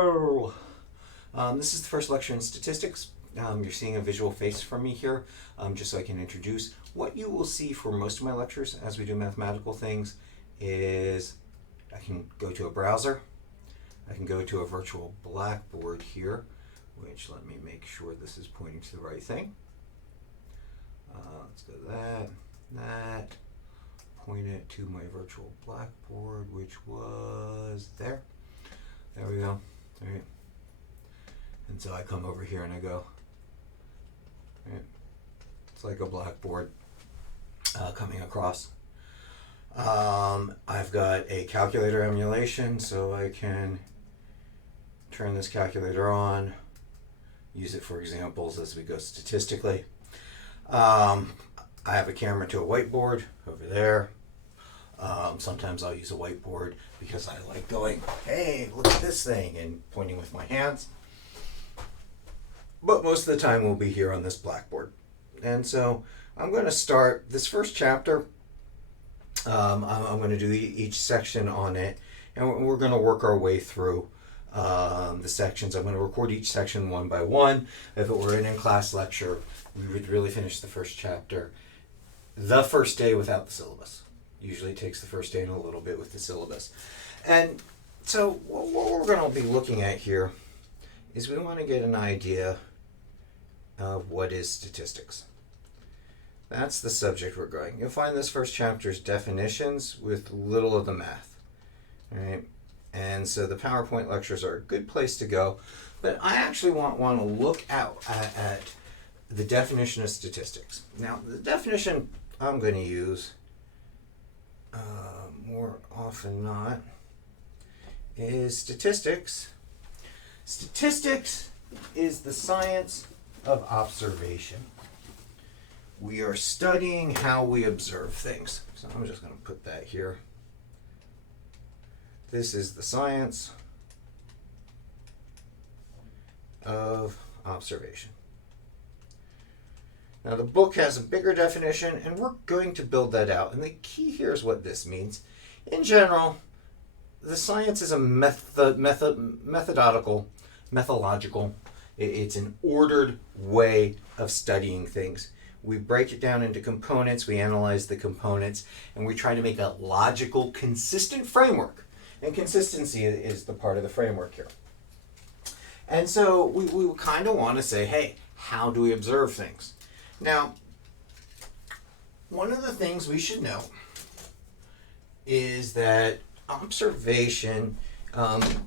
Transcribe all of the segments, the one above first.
Hello! This is the first lecture in statistics. You're seeing a visual face from me here, just so I can introduce. What you will see for most of my lectures as we do mathematical things is I can go to a browser, I can go to a virtual blackboard here, which let me make sure this is pointing to the right thing. Let's go to that, point it to my virtual blackboard, which was there. There we go. All right. And so I come over here and I go, right. It's like a blackboard coming across. I've got a calculator emulation, so I can turn this calculator on, use it for examples as we go statistically. I have a camera to a whiteboard over there. Sometimes I'll use a whiteboard because I like going, hey, look at this thing, and pointing with my hands. But most of the time we'll be here on this blackboard. And so I'm going to start this first chapter. I'm going to do each section on it, and we're going to work our way through the sections. I'm going to record each section one by one. If it were an in-class lecture, we would really finish the first chapter the first day without the syllabus. Usually takes the first day and a little bit with the syllabus. And so what we're going to be looking at here is we want to get an idea of what is statistics. That's the subject we're going. You'll find this first chapter's definitions with little of the math. Right? And so the PowerPoint lectures are a good place to go. But I actually want to look out at the definition of statistics. Now, the definition I'm going to use more often not is statistics. Statistics is the science of observation. We are studying how we observe things. So I'm just going to put that here. This is the science of observation. Now the book has a bigger definition, and we're going to build that out. And the key here is what this means. In general, the science is a methodological. It's an ordered way of studying things. We break it down into components, we analyze the components, and we try to make a logical, consistent framework. And consistency is the part of the framework here. And so we kind of want to say, hey, how do we observe things? Now, one of the things we should know is that observation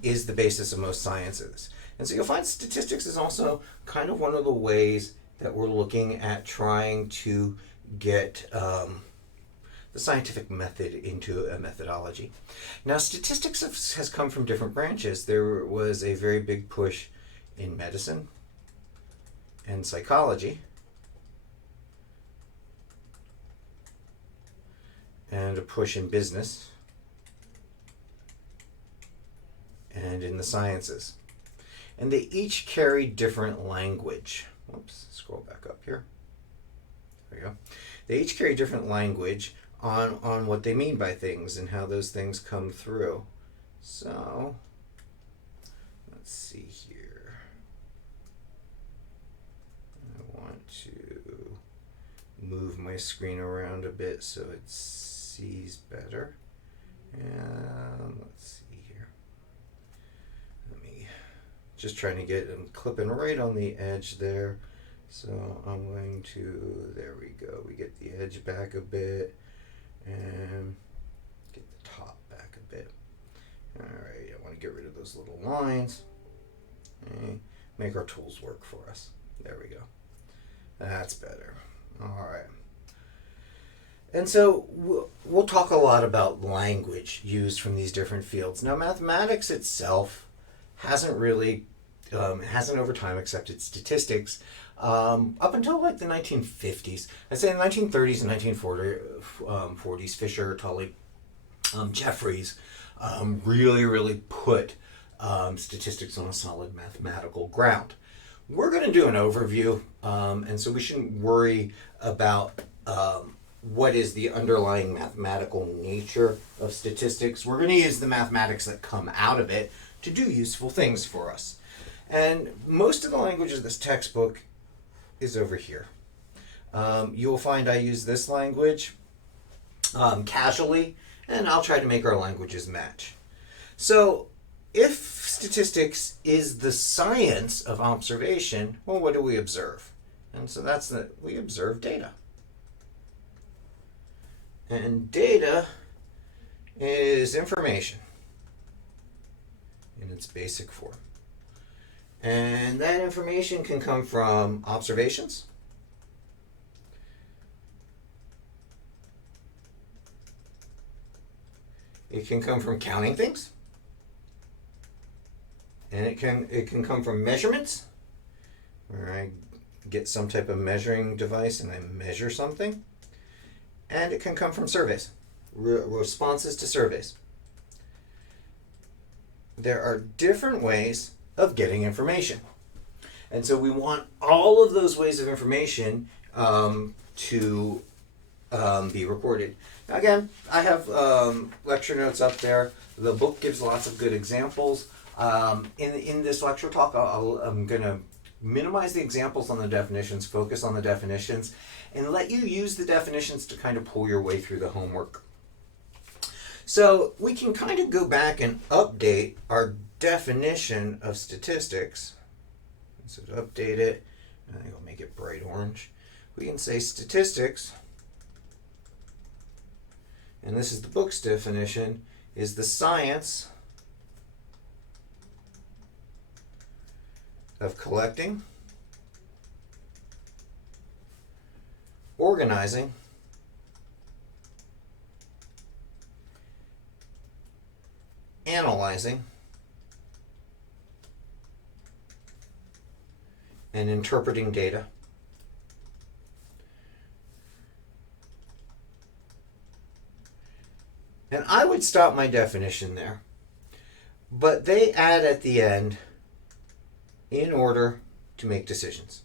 is the basis of most sciences. And so you'll find statistics is also kind of one of the ways that we're looking at trying to get the scientific method into a methodology. Now, statistics has come from different branches. There was a very big push in medicine and psychology, and a push in business and in the sciences. And they each carry different language. Whoops, scroll back up here. There we go. They each carry different language on what they mean by things and how those things come through. So, let's see here. I want to move my screen around a bit so it sees better. And let's see here. Let me just trying to get them clipping right on the edge there. So I'm going to, there we go. We get the edge back a bit and get the top back a bit. All right, I want to get rid of those little lines. Okay. Make our tools work for us. There we go. That's better. All right. And so we'll talk a lot about language used from these different fields. Now, mathematics itself hasn't really, hasn't over time accepted statistics up until like the 1950s. I'd say in the 1930s and 1940s, Fisher, Tully, Jeffries really put statistics on a solid mathematical ground. We're going to do an overview, and so we shouldn't worry about what is the underlying mathematical nature of statistics. We're going to use the mathematics that come out of it to do useful things for us. And most of the language of this textbook is over here. You'll find I use this language casually, and I'll try to make our languages match. So if statistics is the science of observation, well, what do we observe? And so we observe data. And data is information in its basic form. And that information can come from observations, it can come from counting things, and it can come from measurements, where I get some type of measuring device and I measure something, and it can come from surveys, responses to surveys. There are different ways of getting information. And so we want all of those ways of information to be recorded. Now again, I have lecture notes up there. The book gives lots of good examples. In this lecture talk, I'm going to minimize the examples on the definitions, focus on the definitions, and let you use the definitions to kind of pull your way through the homework. So we can kind of go back and update our definition of statistics. So to update it, I think I'll make it bright orange. We can say statistics, and this is the book's definition, is the science of collecting, organizing, analyzing, and interpreting data. And I would stop my definition there, but they add at the end, in order to make decisions.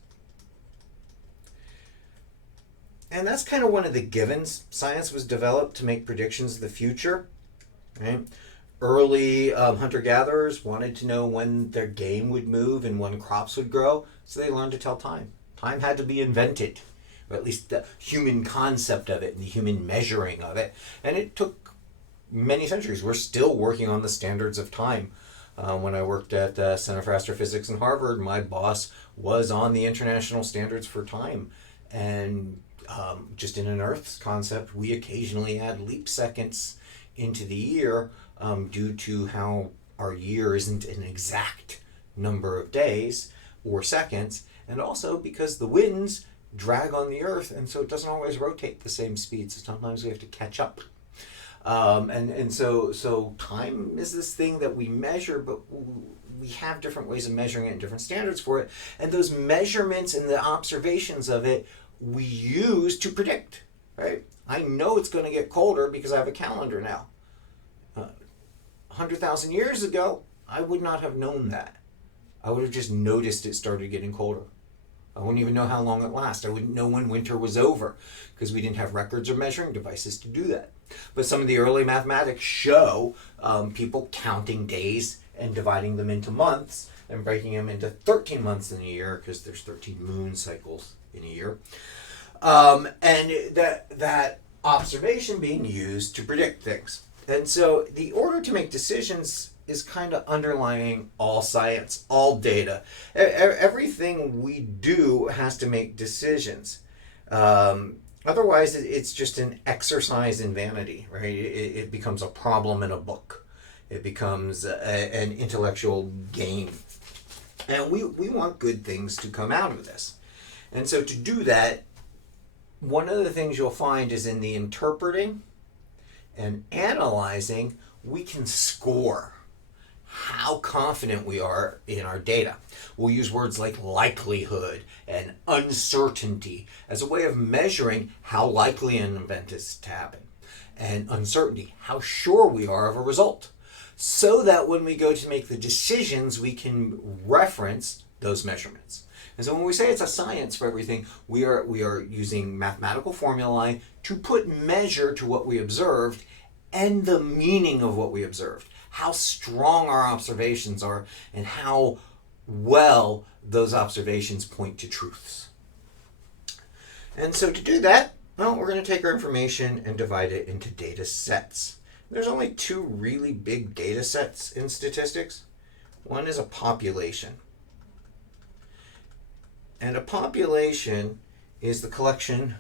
And that's kind of one of the givens. Science was developed to make predictions of the future, right? Early hunter-gatherers wanted to know when their game would move and when crops would grow, so they learned to tell time. Time had to be invented, or at least the human concept of it and the human measuring of it. And it took many centuries. We're still working on the standards of time. When I worked at the Center for Astrophysics in Harvard, my boss was on the international standards for time. And just in an Earth's concept, we occasionally add leap seconds into the year due to how our year isn't an exact number of days or seconds, and also because the winds drag on the Earth, and so it doesn't always rotate the same speed, so sometimes we have to catch up. So time is this thing that we measure, but we have different ways of measuring it and different standards for it. And those measurements and the observations of it we use to predict, right? I know it's going to get colder because I have a calendar now. 100,000 years ago, I would not have known that. I would have just noticed it started getting colder. I wouldn't even know how long it lasts. I wouldn't know when winter was over because we didn't have records or measuring devices to do that. But some of the early mathematics show people counting days and dividing them into months and breaking them into 13 months in a year because there's 13 moon cycles in a year. And that observation being used to predict things. And so the order to make decisions is kind of underlying all science, all data. Everything we do has to make decisions. Otherwise, it's just an exercise in vanity, right? It becomes a problem in a book. It becomes an intellectual game. And we want good things to come out of this. And so to do that, one of the things you'll find is in the interpreting and analyzing, we can score how confident we are in our data. We'll use words like likelihood and uncertainty as a way of measuring how likely an event is to happen. And uncertainty, how sure we are of a result. So that when we go to make the decisions, we can reference those measurements. And so when we say it's a science for everything, we are using mathematical formulae to put measure to what we observed and the meaning of what we observed. how strong our observations are and how well those observations point to truths. And so to do that, well, we're going to take our information and divide it into data sets. There's only two really big data sets in statistics. One is a population. And a population is the collection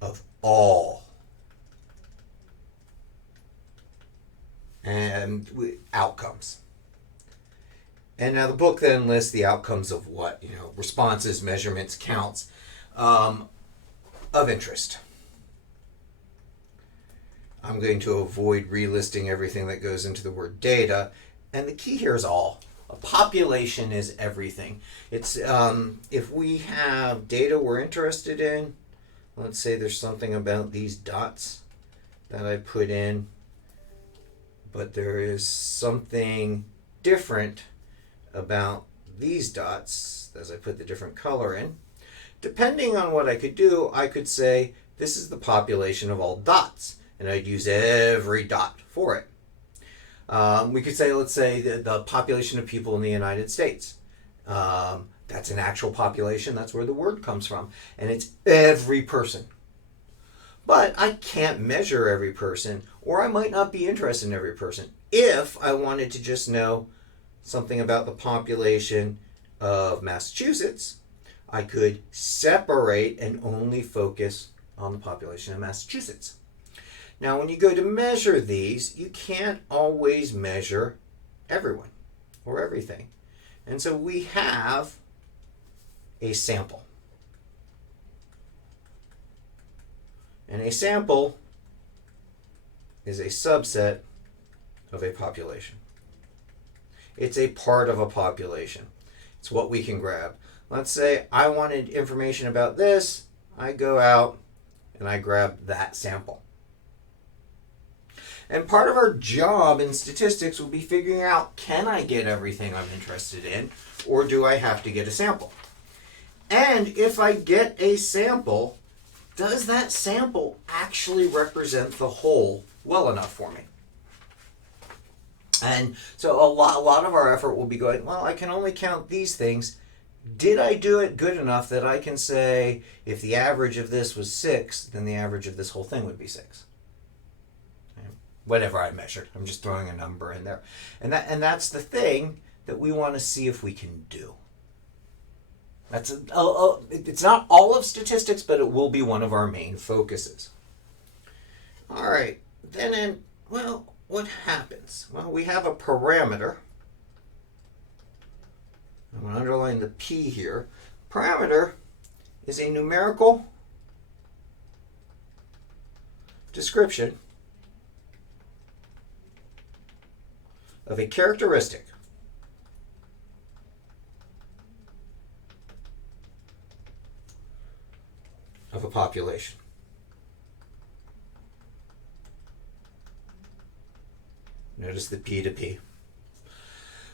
of all and outcomes. And now the book then lists the outcomes of what? Responses, measurements, counts of interest. I'm going to avoid relisting everything that goes into the word data. And the key here is all. A population is everything. It's if we have data we're interested in, let's say there's something about these dots that I put in, but there is something different about these dots as I put the different color in. Depending on what I could do, I could say this is the population of all dots, and I'd use every dot for it. We could say, let's say, the population of people in the United States. That's an actual population. That's where the word comes from. And it's every person. But I can't measure every person, or I might not be interested in every person. If I wanted to just know something about the population of Massachusetts, I could separate and only focus on the population of Massachusetts. Now, when you go to measure these, you can't always measure everyone or everything. And so we have a sample. And a sample is a subset of a population. It's a part of a population. It's what we can grab. Let's say I wanted information about this. I go out and I grab that sample. And part of our job in statistics will be figuring out, can I get everything I'm interested in, or do I have to get a sample? And if I get a sample, does that sample actually represent the whole well enough for me? And so a lot of our effort will be going, well, I can only count these things. Did I do it good enough that I can say, if the average of this was 6, then the average of this whole thing would be 6? Whatever I measured. I'm just throwing a number in there. And that's the thing that we want to see if we can do. It's not all of statistics, but it will be one of our main focuses. All right. Then, what happens? Well, we have a parameter. I'm going to underline the P here. Parameter is a numerical description of a characteristic of a population. Notice the P to P.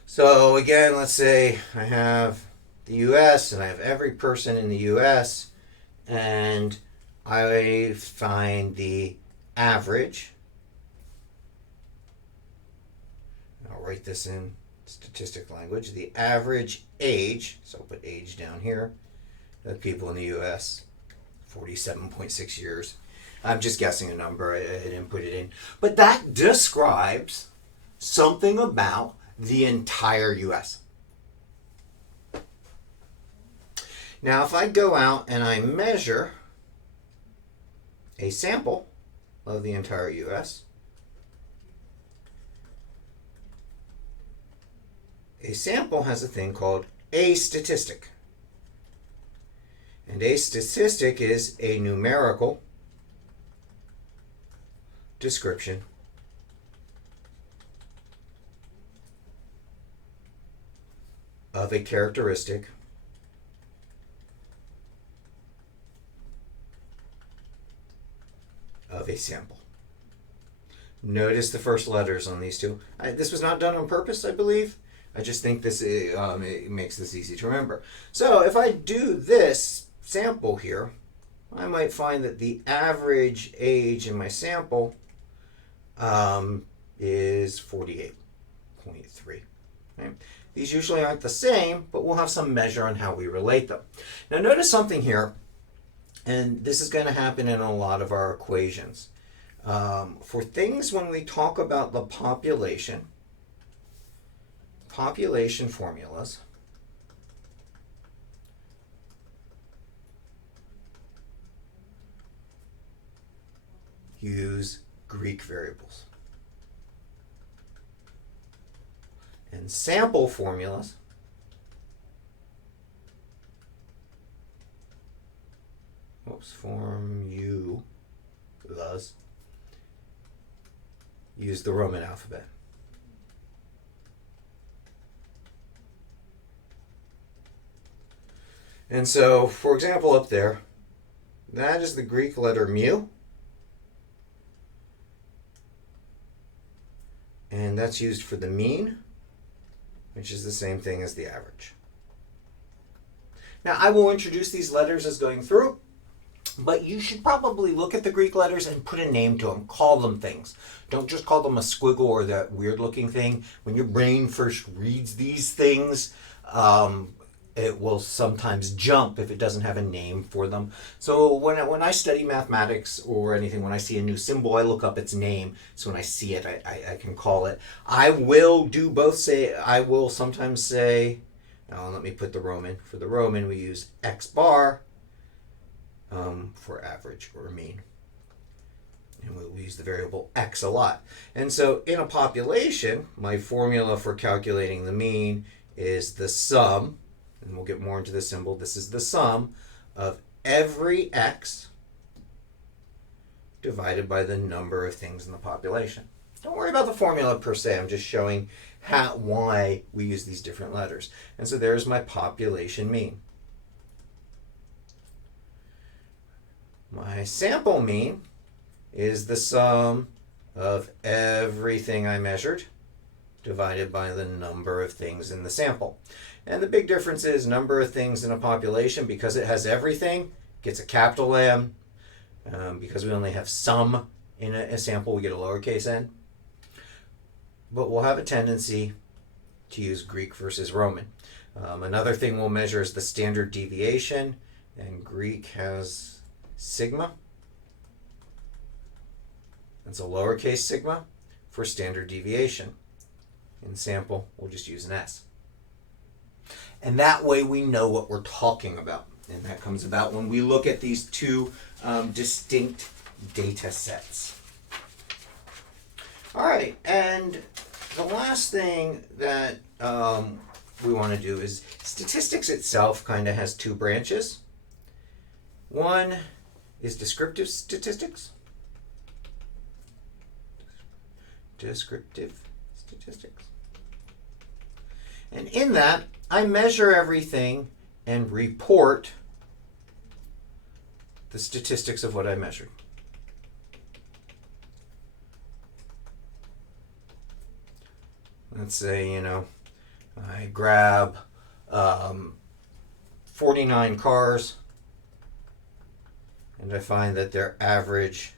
So again, let's say I have the US and I have every person in the US, and I find the average. I'll write this in statistic language. The average age, so I'll put age down here, of people in the US, 47.6 years. I'm just guessing a number, I didn't put it in. But that describes something about the entire US. Now, if I go out and I measure a sample of the entire US, a sample has a thing called a statistic. And a statistic is a numerical description of a characteristic of a sample. Notice the first letters on these two. This was not done on purpose, I believe. I just think this it makes this easy to remember. So if I do this sample here, I might find that the average age in my sample is 48.3. Right? These usually aren't the same, but we'll have some measure on how we relate them. Now notice something here, and this is going to happen in a lot of our equations. For things when we talk about the population formulas, use Greek variables. And sample formulas use the Roman alphabet. And so, for example, up there, that is the Greek letter mu. And that's used for the mean, which is the same thing as the average. Now, I will introduce these letters as going through, but you should probably look at the Greek letters and put a name to them. Call them things. Don't just call them a squiggle or that weird looking thing. When your brain first reads these things, it will sometimes jump if it doesn't have a name for them. So when I study mathematics or anything, when I see a new symbol, I look up its name. So when I see it, I can call it. I will do both. I will sometimes say, now let me put the Roman. For the Roman, we use x bar for average or mean. And we'll use the variable x a lot. And so in a population, my formula for calculating the mean is the sum, and we'll get more into the symbol. This is the sum of every x divided by the number of things in the population. Don't worry about the formula per se. I'm just showing why we use these different letters. And so there's my population mean. My sample mean is the sum of everything I measured divided by the number of things in the sample. And the big difference is number of things in a population, because it has everything, gets a capital M. Because we only have some in a sample, we get a lowercase n. But we'll have a tendency to use Greek versus Roman. Another thing we'll measure is the standard deviation, and Greek has sigma. That's a lowercase sigma for standard deviation. In sample, we'll just use an S. And that way we know what we're talking about. And that comes about when we look at these two distinct data sets. All right, and the last thing that we want to do is statistics itself kind of has two branches. One is descriptive statistics. And in that, I measure everything and report the statistics of what I measured. Let's say, I grab 49 cars and I find that their average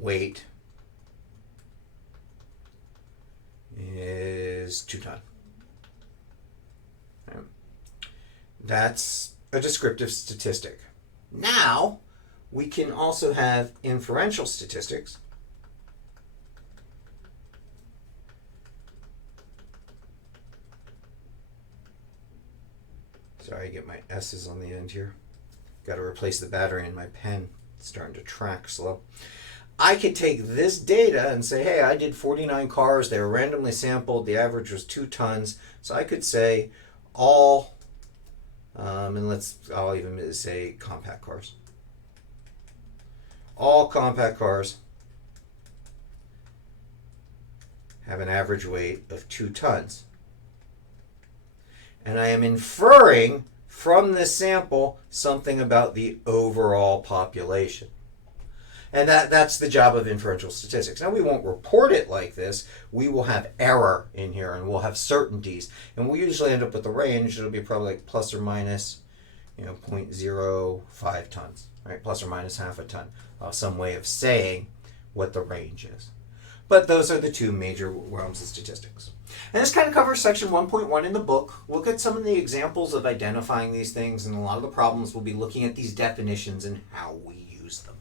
weight is 2 tons. That's a descriptive statistic. Now, we can also have inferential statistics. Sorry, I get my S's on the end here. Got to replace the battery in my pen. It's starting to track slow. I could take this data and say, hey, I did 49 cars. They were randomly sampled. The average was 2 tons. So I could say all, I'll even say compact cars. All compact cars have an average weight of 2 tons. And I am inferring from this sample something about the overall population. And that's the job of inferential statistics. Now, we won't report it like this. We will have error in here, and we'll have certainties. And we'll usually end up with a range. It'll be probably like plus or minus, 0.05 tons, right? Plus or minus half a ton. Some way of saying what the range is. But those are the two major realms of statistics. And this kind of covers section 1.1 in the book. We'll get some of the examples of identifying these things, and a lot of the problems we'll be looking at these definitions and how we use them.